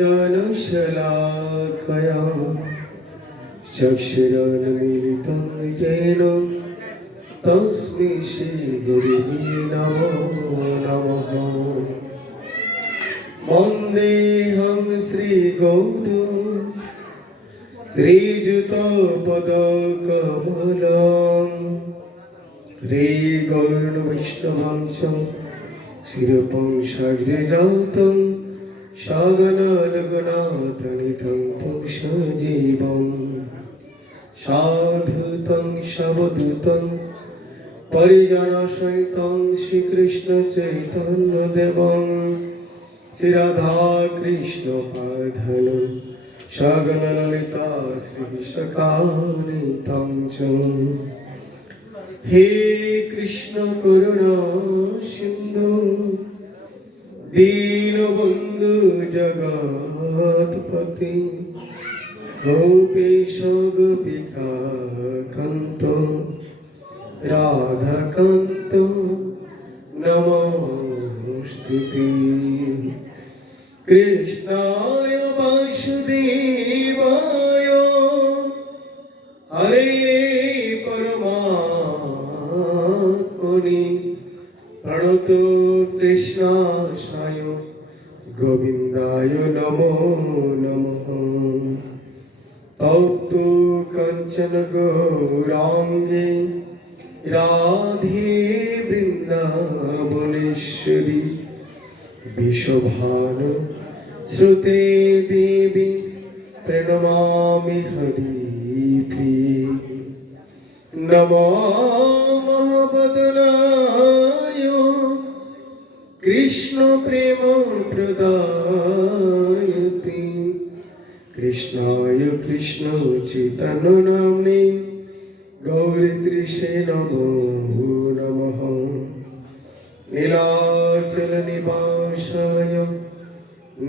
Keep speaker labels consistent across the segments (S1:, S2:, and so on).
S1: জনশলাকয়া চক্ষুরমিলিতং যেন তস্মি শ্রীগুরুবি নমো নমঃ বন্দেহং শ্রীগৌর ত্রিজুতপদকমলং শ্রীগৌর্ণ বৈষ্ণবং চ শিরপং সগ্রজাতং সগনানগনাতনিতং পুংস জীবম সাধুতং সবদূতং পরিজনসহিতং শ্রীকৃষ্ণ চৈতন্য দেবং শ্রীরাধা কৃষ্ণ পাধন সগনলিতা শ্রীসকানিতং চ হে কৃষ্ণ করুণা সিন্ধু দীনবন্ধু জগৎপতি গৌপেশগ বিকাকান্ত রাধাকান্ত নমস্তুতি কৃষ্ণায় বাসুদেবা कृष्णाय कृष्ण तनुनाम्ने गौरि त्रिशे नमो नमः नीलाचलनिपाशय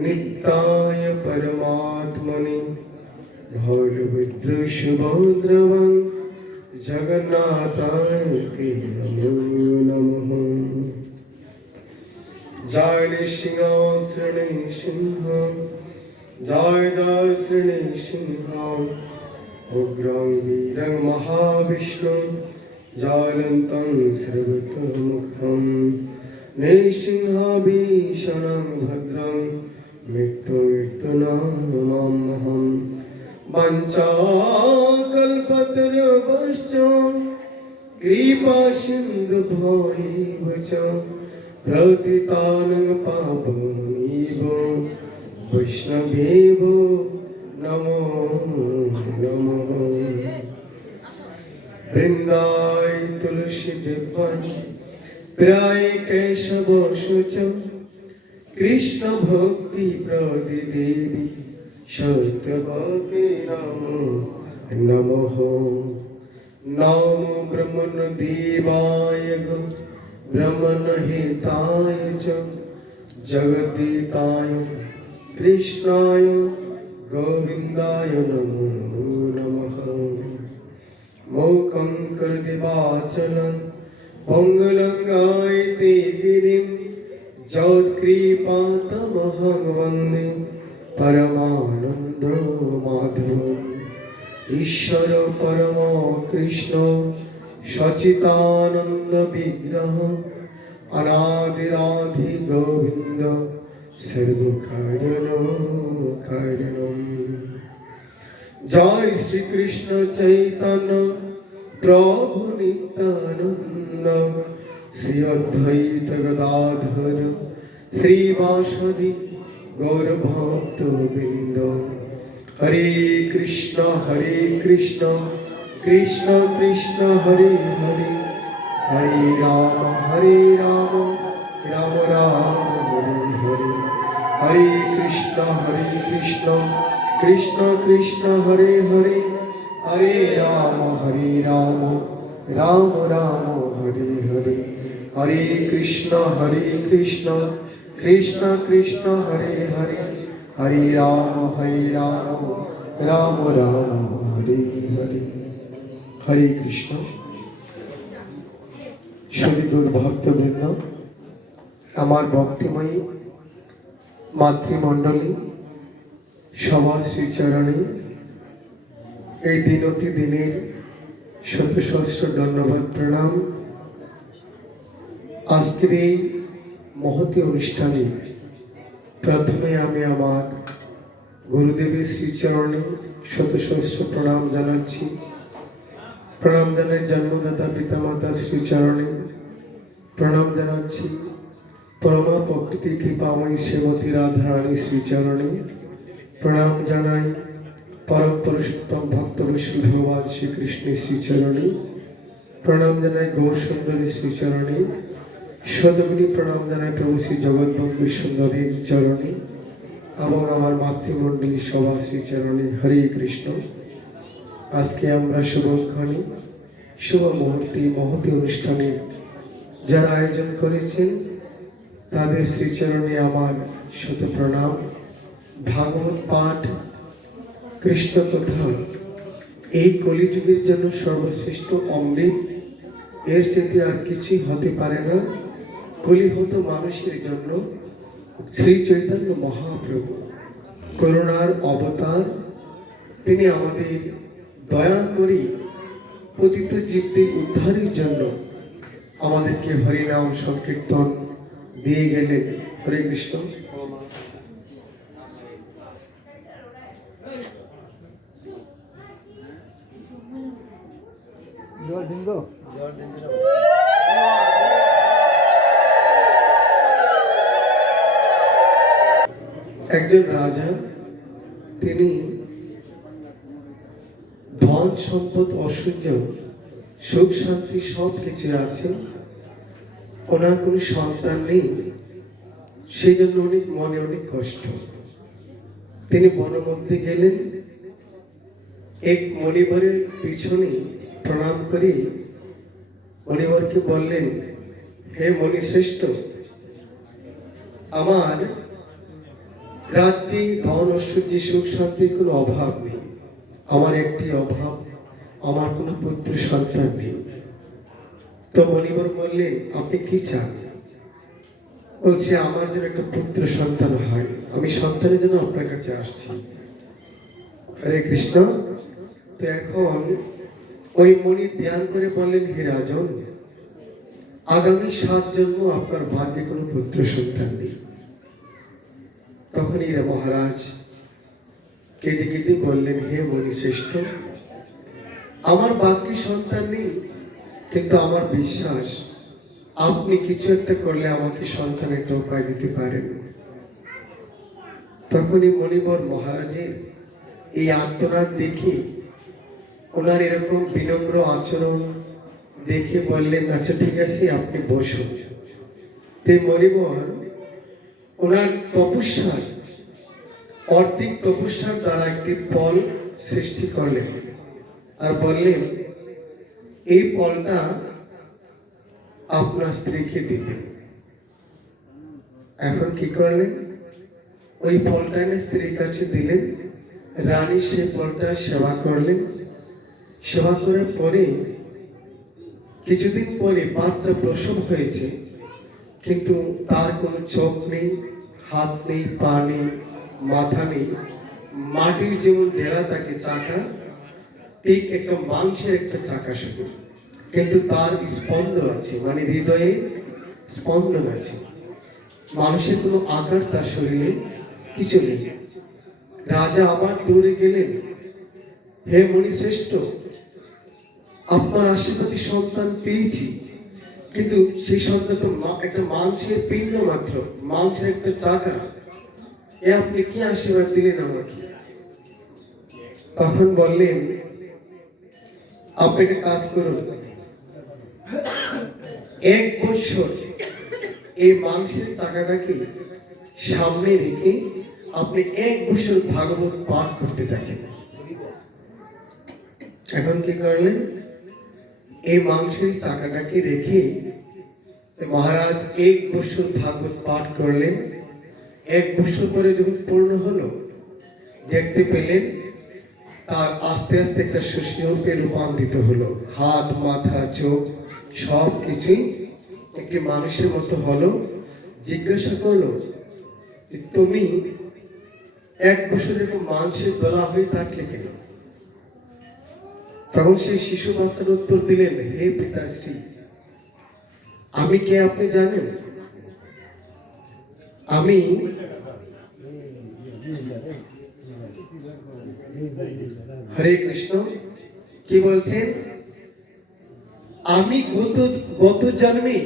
S1: नित्याय परमात्मने भल विद्रशुवन्द्रव जगन्नाथायते नमो नमः जय श्रींगाव चरणे신 জয় জয় শ্রী সিংহ উগ্রং বীরং মহাবিষ্ণু জয়লন্तं শ্রীতমুখম নৃসিংহ ভীষণং ভদ্রং মৃত্যু মৃত্যুনামহম পঞ্চাকল্পতরুশ্চ কৃপা সিন্ধু ভৈব চ প্রতিতানং পাপনীব বৈষ্ণবেব নম নম বৃন্দায় তুলসী দেবানী প্রায় কেশব শুচ কৃষ্ণ ভক্তি প্রদি দেবী সত্যবতী নম নম নম ব্রহ্মণ দেবায় গো ব্রহ্মণ হিতায় চ জগদিতায় কৃষ্ণায় গোবিন্দায় নমো নমঃ মৌকং কৃদিবাচলং পঙ্গুলঙ্গায়তে গিরিম যৎকৃপাতমহং বন্দে পরমানন্দ মাধব ঈশ্বর পরম কৃষ্ণ সচিতানন্দ বিগ্রহ অনাদিরাধি গোবিন্দ জয় শ্রীকৃষ্ণ চৈতন্য প্রভু নিত্যানন্দ শ্রী অদ্বৈত গদাধর শ্রীবাসদি গৌরভক্ত বৃন্দ হরে কৃষ্ণ হরে কৃষ্ণ কৃষ্ণ কৃষ্ণ হরে হরে হরে রাম হরে রাম রাম রাম হরে কৃষ্ণ হরে কৃষ্ণ কৃষ্ণ কৃষ্ণ হরে হরে হরে রাম হরে রাম রাম রাম হরে হরে হরে কৃষ্ণ হরে কৃষ্ণ কৃষ্ণ কৃষ্ণ হরে হরে হরে রাম হরে রাম রাম রাম হরে হরে হরে কৃষ্ণ সবিদুর ভক্তবৃন্দ আমার ভক্তিময়ী মাতৃমণ্ডলী সভা শ্রীচরণে এই দিনতি দিনের শত সহস্র ধন্যবাদ প্রণাম আজকের এই মহতি অনুষ্ঠানে প্রথমে আমি আমার গুরুদেবের শ্রীচরণে শত সহস্র প্রণাম জানাচ্ছি প্রণাম জানের জন্মদাতা পিতামাতা শ্রীচরণে প্রণাম জানাচ্ছি পরমা প্রকৃতি কৃপাময়ী শ্রীমতী রাধারানী শ্রীচরণী প্রণাম জানাই পরম পুরুষোত্তম ভক্ত বিষ্ণু ভগবান শ্রীকৃষ্ণের শ্রীচরণী প্রণাম জানাই গৌর সুন্দরী শ্রীচরণী সদগুলি প্রণাম জানাই প্রভু শ্রী জগৎবন্ধু সুন্দরীর চরণী এবং আমার মাতৃমণ্ডলী সভা শ্রীচরণী হরে কৃষ্ণ আজকে আমরা শুভক্ষণী শুভ মুহূর্তে মহতি অনুষ্ঠানে যারা আয়োজন করেছেন তাদের শ্রীচরণে আমার শত প্রণাম ভাগবত পাঠ কৃষ্ণ কথা এই কলিযুগের জন্য সর্বশ্রেষ্ঠ অমৃত এর চেতে আর কিছুই হতে পারে না কলিহত মানুষের জন্য শ্রী চৈতন্য মহাপ্রভু করুণার অবতার তিনি আমাদের দয়া করে পতিত জীবদের উদ্ধারের জন্য আমাদেরকে হরিনাম সংকীর্তন দিয়ে গেলে হরে কৃষ্ণ একজন রাজা তিনি ধন সম্পদ অসুখ সুখ শান্তি সব কিছু আছে ওনার কোনো সন্তান নেই সেই জন্য অনেক মনে অনেক কষ্ট তিনি বনমধ্যে গেলেন এক মণিবরের পিছনে প্রণাম করে মণিবরকে বললেন হে মণিশ্রেষ্ঠ আমার রাজ্যে ধন ঐশ্বর্য সুখ শান্তির কোনো অভাব নেই আমার একটি অভাব আমার কোনো পুত্র সন্তান নেই তো মণিবর বললেন আপনি কি চান বলছে আমার যেন একটা পুত্র সন্তান হয় আমি সন্তানের জন্য আপনার কাছে আসছি হরে কৃষ্ণ তো এখন ওই মণি ধ্যান করে বললেন হে রাজন আগামী সাত জন্ম আপনার ভাগ্যে কোনো পুত্র সন্তান নেই তখনই মহারাজ কেঁদে কেঁদে বললেন হে মণি শ্রেষ্ঠ আমার বাক্যে সন্তান নেই কিন্তু আমার বিশ্বাস আপনি কিছু একটা করলে আমাকে সন্তান একটা উপায় দিতে পারেন তখনই মণিবর মহারাজের এই আর্তনাদ দেখে ওনার এরকম বিনম্র আচরণ দেখে বললেন আচ্ছা ঠিক আছে আপনি বসুন তে মণিবর ওনার তপস্যার অর্ধেক তপস্যার দ্বারা একটি ফল সৃষ্টি করলেন আর বললেন এই ফলটা আপনার স্ত্রীকে দিবেন এখন কি করলেন ওই ফলটা এনে স্ত্রীর কাছে দিলেন রানী সে ফলটা সেবা করলেন সেবা করার পরে কিছুদিন পরে বাচ্চা প্রসব হয়েছে কিন্তু তার কোনো চোখ নেই হাত নেই পা নেই মাথা নেই মাটির যেমন ডেলা থাকে চাকা ঠিক একটা মাংসের একটা চাকা শুধু কিন্তু তার স্পন্দন আছে মানে হৃদয়ে স্পন্দন আছে মানুষের কোনো আকার তার শরীরে কিছু নেই রাজা আবার দৌড়ে গেলেন হে শ্রেষ্ঠ আপনার আশীর্বাদী সন্তান পেয়েছি কিন্তু সেই সন্তান তো একটা মাংসের পিণ্ড মাত্র মাংসের একটা চাকা এ আপনি কি আশীর্বাদ দিলেন আমাকে তখন বললেন আপনি একটা কাজ করুন এক বছর এই মাংসের চাকাটাকে সামনে রেখে আপনি এক বছর ভাগবত পাঠ করতে থাকেন এখন কি করলেন এই মাংসের চাকাটাকে রেখে মহারাজ এক বছর ভাগবত পাঠ করলেন এক বছর পরে যখন পূর্ণ হলো দেখতে পেলেন তার আস্তে আস্তে একটা সুশীলতে রূপান্তরিত হলো হাত মাথা চোখ সব কিছুই একটি মানুষের মতো হলো জিজ্ঞাসা করলো তুমি এক বছরের মানুষের দলা হয়ে থাকলে কেন তখন সেই শিশু বাচ্চার উত্তর দিলেন হে পিতা শ্রী আমি কে আপনি জানেন আমি হরে কৃষ্ণ কি বলছেন আমি গত গত জন্মে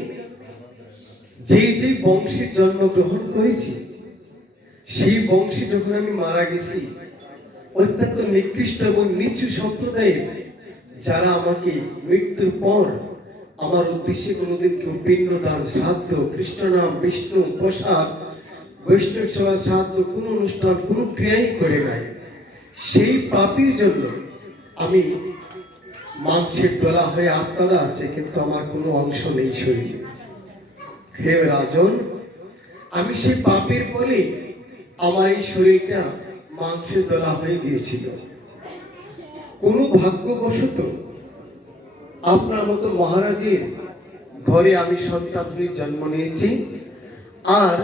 S1: যে যে জন্ম জন্মগ্রহণ করেছি সেই বংশে যখন আমি মারা গেছি অত্যন্ত নিকৃষ্ট এবং নিচু সম্প্রদায়ের যারা আমাকে মৃত্যুর পর আমার উদ্দেশ্যে কোনোদিন কেউ পিণ্ড দান শ্রাদ্ধ খ্রিস্টনাম বিষ্ণু প্রসাদ বৈষ্ণব সেবা শ্রাদ্ধ কোনো অনুষ্ঠান কোনো ক্রিয়াই করে নাই সেই পাপির জন্য আমি মাংসের দ্বারা হয়ে আত্মারা আছে কিন্তু আমার কোনো অংশ নেই শরীরে হে রাজন আমি সেই পাপের বলে আমার এই শরীরটা মাংসের দ্বারা হয়ে গিয়েছিল কোনো ভাগ্যবশত আপনার মতো মহারাজের ঘরে আমি সন্তান হয়ে জন্ম নিয়েছি আর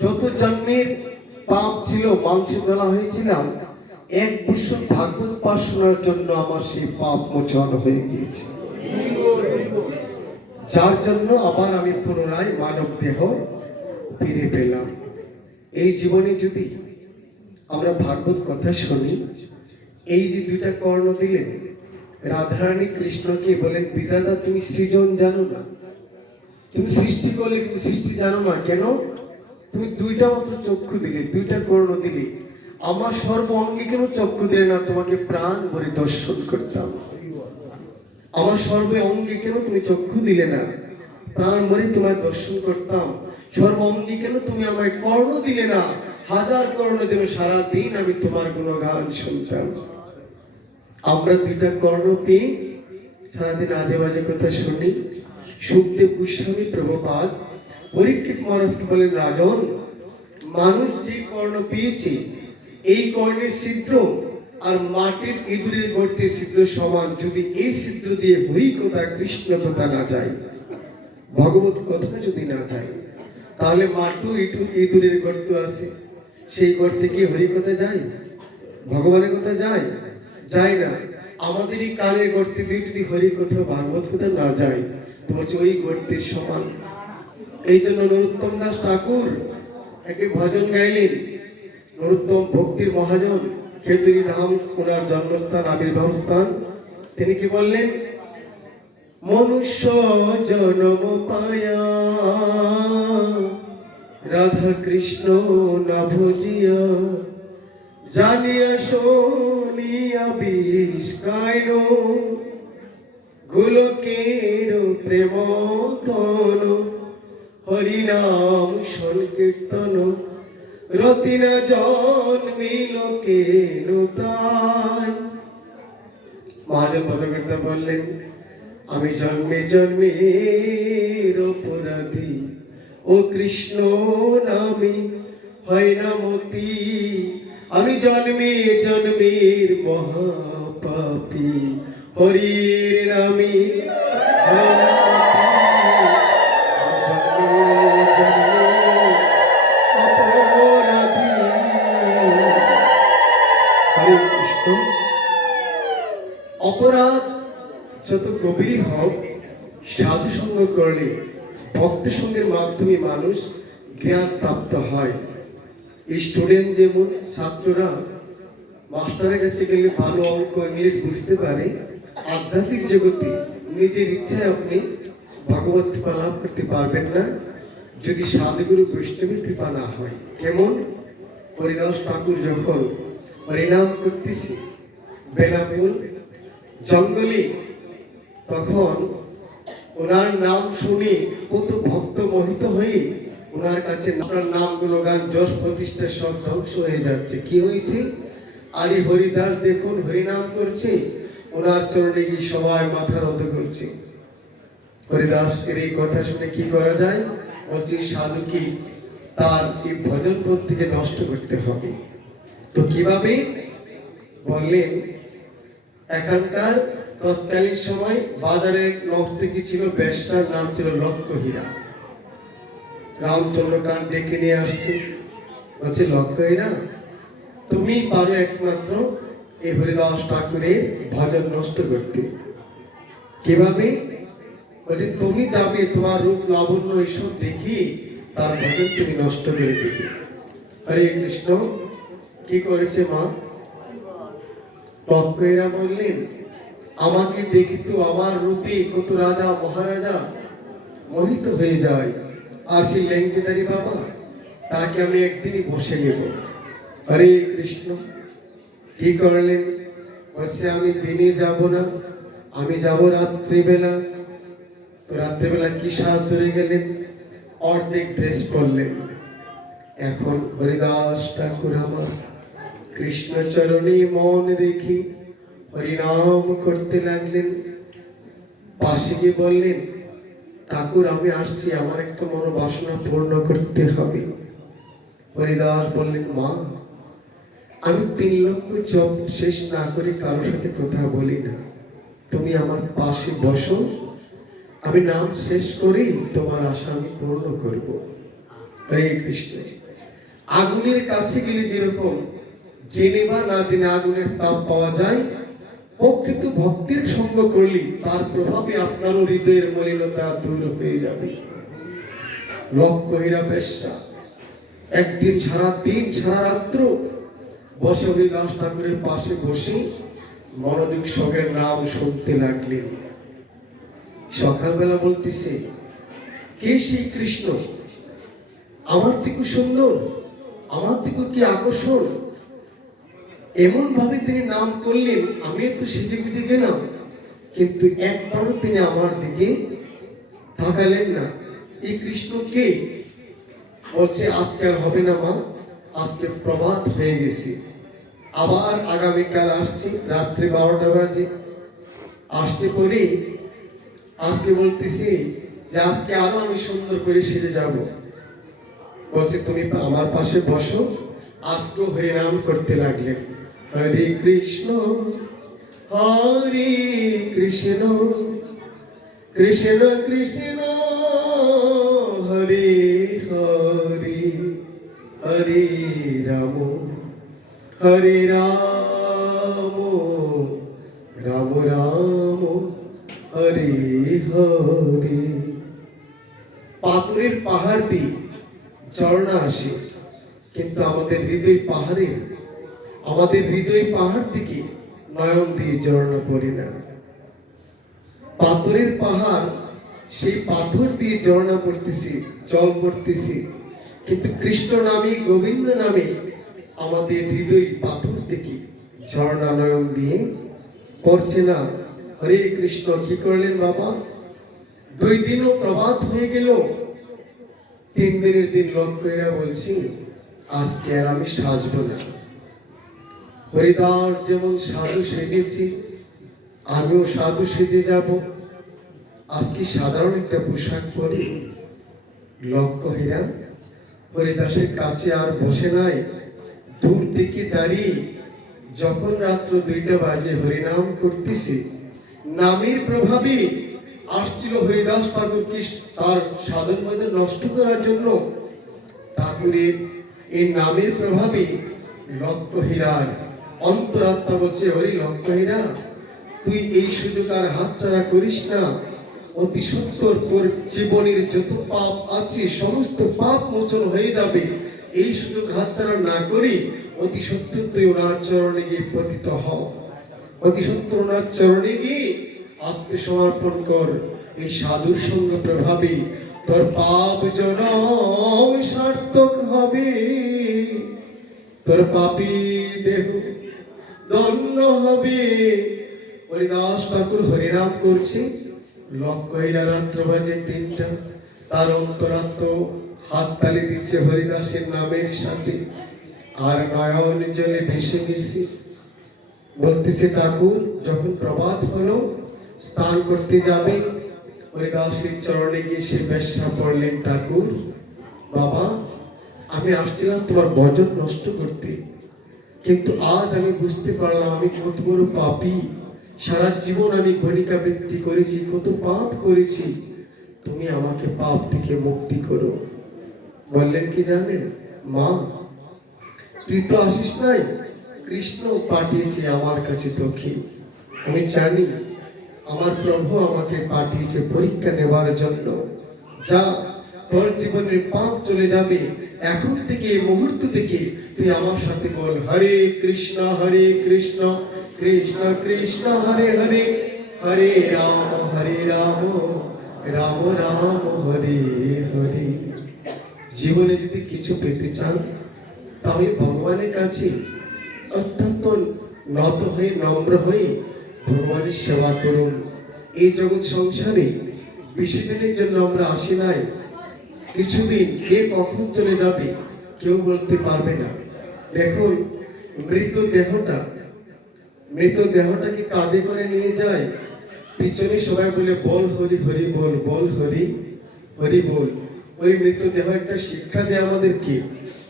S1: যত জন্মের পাপ ছিল মাংসের দ্বারা হয়েছিলাম এক বিশ্ব ভাগবত উপাসনার জন্য আমার সেই পাপ মোচন হয়ে গিয়েছে যার জন্য আবার আমি পুনরায় মানব দেহ ফিরে পেলাম এই জীবনে যদি আমরা ভাগবত কথা শুনি এই যে দুইটা কর্ণ দিলেন রাধারানী কৃষ্ণকে বলেন বিদাদা তুমি সৃজন জানো না তুমি সৃষ্টি করলে কিন্তু সৃষ্টি জানো না কেন তুমি দুইটা মাত্র চক্ষু দিলে দুইটা কর্ণ দিলে আমার সর্ব অঙ্গে কেন চক্ষু দিলে না তোমাকে প্রাণ ভরে দর্শন করতাম আমার সর্ব অঙ্গে কেন তুমি চক্ষু দিলে না প্রাণ ভরে তোমায় দর্শন করতাম সর্ব অঙ্গে কেন তুমি আমায় কর্ণ দিলে না হাজার কর্ণ যেন সারাদিন আমি তোমার কোনো গান শুনতাম আমরা দুইটা কর্ণ পেয়ে সারাদিন আজে বাজে কথা শুনি সুখদেব গোস্বামী প্রভুপাত পরীক্ষিত মহারাজকে বলেন রাজন মানুষ যে কর্ণ পেয়েছে এই কর্ণের ছিদ্র আর মাটির ইঁদুরের গর্তে ছিদ্র সমান যদি এই সিদ্ধ দিয়ে হরি কথা কৃষ্ণ কথা না যায় ভগবত কথা যদি না যায় তাহলে মাটু ইটু ইঁদুরের গর্ত আছে সেই গর্তে কি হরি কথা যায় ভগবানের কথা যায় যায় না আমাদেরই কালের গর্তে দিয়ে যদি হরি কথা ভাগবত কথা না যায় তো বলছে ওই গর্তের সমান এই জন্য নরোত্তম দাস ঠাকুর একটি ভজন গাইলেন অনুত্তম ভক্তির মহাজন খেতুরি ধাম ওনার জন্মস্থান আবির্ভাব স্থান তিনি কি বললেন মনুষ্য জনম পায়া রাধা কৃষ্ণ না ভজিয়া জানিয়া শোনিয়া বিষ কায়ন গোলকের প্রেম তন হরিনাম সংকীর্তন রতিন জন্মিল কেন মহাদেব পদকর্তা বললেন আমি জন্মে জন্মের অপরাধী ও কৃষ্ণ নামি হয় না মতি আমি জন্মে জন্মের মহাপাপী হরির নামি হয় না অপরাধ যত গভীরই হোক সাধু সঙ্গ করলে ভক্ত সঙ্গের মাধ্যমে মানুষ জ্ঞান প্রাপ্ত হয় স্টুডেন্ট যেমন ছাত্ররা মাস্টারের কাছে গেলে ভালো অঙ্ক ইংলিশ বুঝতে পারে আধ্যাত্মিক জগতে নিজের ইচ্ছায় আপনি ভগবত কৃপা লাভ করতে পারবেন না যদি সাধুগুরু বৈষ্ণবের কৃপা না হয় কেমন হরিদাস ঠাকুর যখন হরিনাম করতেছে বেনাপুর জঙ্গলি তখন ওনার নাম শুনে কত ভক্ত মোহিত হয়ে ওনার কাছে ওনার নাম গুণগান যশ প্রতিষ্ঠা সব ধ্বংস হয়ে যাচ্ছে কি হয়েছে আরে হরিদাস দেখুন হরিনাম করছে ওনার চরণে গিয়ে সবাই মাথা নত করছে হরিদাস এর এই কথা শুনে কি করা যায় বলছে সাধুকে তার এই ভজন পথ থেকে নষ্ট করতে হবে তো কিভাবে বললেন এখানকার তৎকালীন সময় বাজারের থেকে ছিল ব্যবসার নাম ছিল লক্ষ্যহীরা হীরা রামচন্দ্র কান ডেকে নিয়ে আসছে বলছে লক্ষ্যহীরা হীরা তুমি পারো একমাত্র এই হরিদাস ঠাকুরের ভজন নষ্ট করতে কিভাবে বলছে তুমি যাবে তোমার রূপ লাবণ্য এইসব দেখি তার ভজন তুমি নষ্ট করে দেবে হরে কৃষ্ণ কি করেছে মা ভক্তেরা বললেন আমাকে দেখিত আমার রূপে কত রাজা মহারাজা মোহিত হয়ে যায় আর সেই ল্যাংকেদারি বাবা তাকে আমি একদিনই বসে নেব হরে কৃষ্ণ কি করলেন বলছে আমি দিনে যাব না আমি যাব রাত্রিবেলা তো রাত্রিবেলা কি সাজ ধরে গেলেন অর্ধেক ড্রেস পরলেন এখন হরিদাস ঠাকুর আমার কৃষ্ণ চরণে মন রেখে হরিনাম করতে লাগলেন পাশে গিয়ে বললেন ঠাকুর আমি আসছি আমার একটা মনোবাসনা পূর্ণ করতে হবে হরিদাস বললেন মা আমি তিন লক্ষ জপ শেষ না করে কারোর সাথে কথা বলি না তুমি আমার পাশে বসো আমি নাম শেষ করি তোমার আশা আমি পূর্ণ করবো হরে কৃষ্ণ আগুনের কাছে গেলে যেরকম জেনে বা না জেনে আগুনের তাপ পাওয়া যায় প্রকৃত ভক্তির সঙ্গ করলে তার প্রভাবে আপনার হৃদয়ের মলিনতা দূর হয়ে যাবে লক্ষহীরা বেশ্যা একদিন ছাড়া দিন ছাড়া রাত্র বসবরী দাস ঠাকুরের পাশে বসে মনোযোগ সঙ্গে নাম শুনতে লাগলেন সকালবেলা বলতেছে কে সেই কৃষ্ণ আমার দিকে সুন্দর আমার দিকে কি আকর্ষণ এমন ভাবে তিনি নাম করলেন আমি তো সেটি পিঠে গেলাম কিন্তু একবারও তিনি আমার দিকে তাকালেন না এই কৃষ্ণ কে বলছে আজকে আর হবে না মা আজকে প্রভাত হয়ে গেছে আবার আগামীকাল আসছি রাত্রি বারোটা বাজে আসতে পরে আজকে বলতেছি যে আজকে আরো আমি সুন্দর করে সেরে যাব বলছে তুমি আমার পাশে বসো আজকেও হরিনাম করতে লাগলেন হরে কৃষ্ণ হরে কৃষ্ণ কৃষ্ণ কৃষ্ণ হরে হরে হরে রাম হরে রাম রাম রাম হরে হরে পাথরের পাহাড় দিয়ে ঝর্ণা আসে কিন্তু আমাদের হৃদয় পাহাড়ের আমাদের হৃদয় পাহাড় থেকে নয়ন দিয়ে ঝর্ণা পড়ে না পাথরের পাহাড় সেই পাথর দিয়ে ঝর্ণা পড়তেছে জল পড়তেছি কিন্তু কৃষ্ণ নামে গোবিন্দ নামে আমাদের হৃদয় পাথর থেকে ঝর্ণা নয়ন দিয়ে পড়ছে না হরে কৃষ্ণ কি করলেন বাবা দুই দিনও প্রভাত হয়ে গেল তিন দিনের দিন লক্ষ্যেরা বলছি আজকে আর আমি সাজবো না হরিদাস যেমন সাধু সেজেছি আমিও সাধু সেজে যাব আজকে সাধারণ একটা পোশাক পরি লক্ষ্য হীরা হরিদাসের কাছে আর বসে নাই দূর থেকে দাঁড়িয়ে যখন রাত্র দুইটা বাজে হরিনাম করতেছি নামের প্রভাবে আসছিল হরিদাস ঠাকুরকে তার সাধন বাজার নষ্ট করার জন্য ঠাকুরের এই নামের প্রভাবে লক্ষ্য হীরায় অন্তরাত্মা বলছে হরি লঙ্কাইরা তুই এই সুযোগ আর হাতছাড়া করিস না অতি সত্তর তোর জীবনের যত পাপ আছে সমস্ত পাপ মোচন হয়ে যাবে এই সুযোগ হাত হাতছাড়া না করি অতি সত্তর তুই ওনার চরণে গিয়ে পতিত হ অতি সত্তর ওনার চরণে গিয়ে আত্মসমর্পণ কর এই সাধুর সঙ্গে প্রভাবে তোর পাপ জন সার্থক হবে তোর পাপি দেহ ধন্য হবে হরিদাস ঠাকুর হরিনাম করছে লক্ষীরা রাত্র বাজে তিনটা তার অন্তরাত্ম হাততালি দিচ্ছে হরিদাসের নামের সাথে আর নয়ন জলে ভেসে ভেসে বলতেছে ঠাকুর যখন প্রবাদ হলো স্নান করতে যাবে হরিদাসের চরণে গিয়ে সে ব্যবসা পড়লেন ঠাকুর বাবা আমি আসছিলাম তোমার বজন নষ্ট করতে কিন্তু আজ আমি বুঝতে পারলাম আমি কত বড় পাপি সারা জীবন আমি গণিকা বৃত্তি করেছি কত পাপ করেছি তুমি আমাকে পাপ থেকে মুক্তি করো বললেন কি জানেন মা তুই তো আসিস নাই কৃষ্ণ পাঠিয়েছে আমার কাছে তোকে আমি জানি আমার প্রভু আমাকে পাঠিয়েছে পরীক্ষা নেবার জন্য যা তোর জীবনের পাপ চলে যাবে এখন থেকে মুহূর্ত থেকে তুই আমার সাথে বল হরে কৃষ্ণ হরে কৃষ্ণ কৃষ্ণ কৃষ্ণ হরে হরে হরে রাম হরে রাম রাম রাম হরে হরে জীবনে যদি কিছু পেতে চান তাহলে ভগবানের কাছে অত্যন্ত নত হয়ে নম্র হয়ে ভগবানের সেবা করুন এই জগৎ সংসারে বেশি দিনের জন্য আমরা আসি নাই কিছুদিন কে কখন চলে যাবে কেউ বলতে পারবে না দেখুন মৃত দেহটা মৃত দেহটাকে কাঁধে করে নিয়ে যায় পিছনে সবাই বলে বল হরি হরি বল বল হরি হরি বল ওই মৃতদেহ একটা শিক্ষা দেয় আমাদেরকে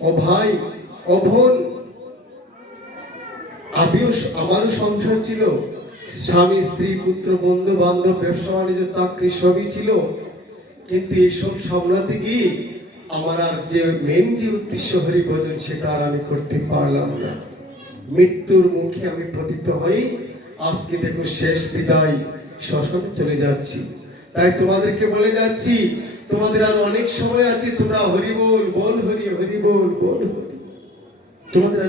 S1: ও ভাই ও বোন আমিও আমারও সংসার ছিল স্বামী স্ত্রী পুত্র বন্ধু বান্ধব ব্যবসা বাণিজ্য চাকরি সবই ছিল কিন্তু এইসব সামলাতে গিয়ে আমার আর যে মেন যে উদ্দেশ্য হরিভজন সেটা আর আমি করতে পারলাম না মৃত্যুর মুখে আমি প্রতীত হই আজকে দেখো শেষ বিদায় সরকার চলে যাচ্ছি তাই তোমাদেরকে বলে যাচ্ছি তোমাদের আর অনেক সময় আছে তোমরা হরি বল বল হরি হরি বল বল হরি তোমাদের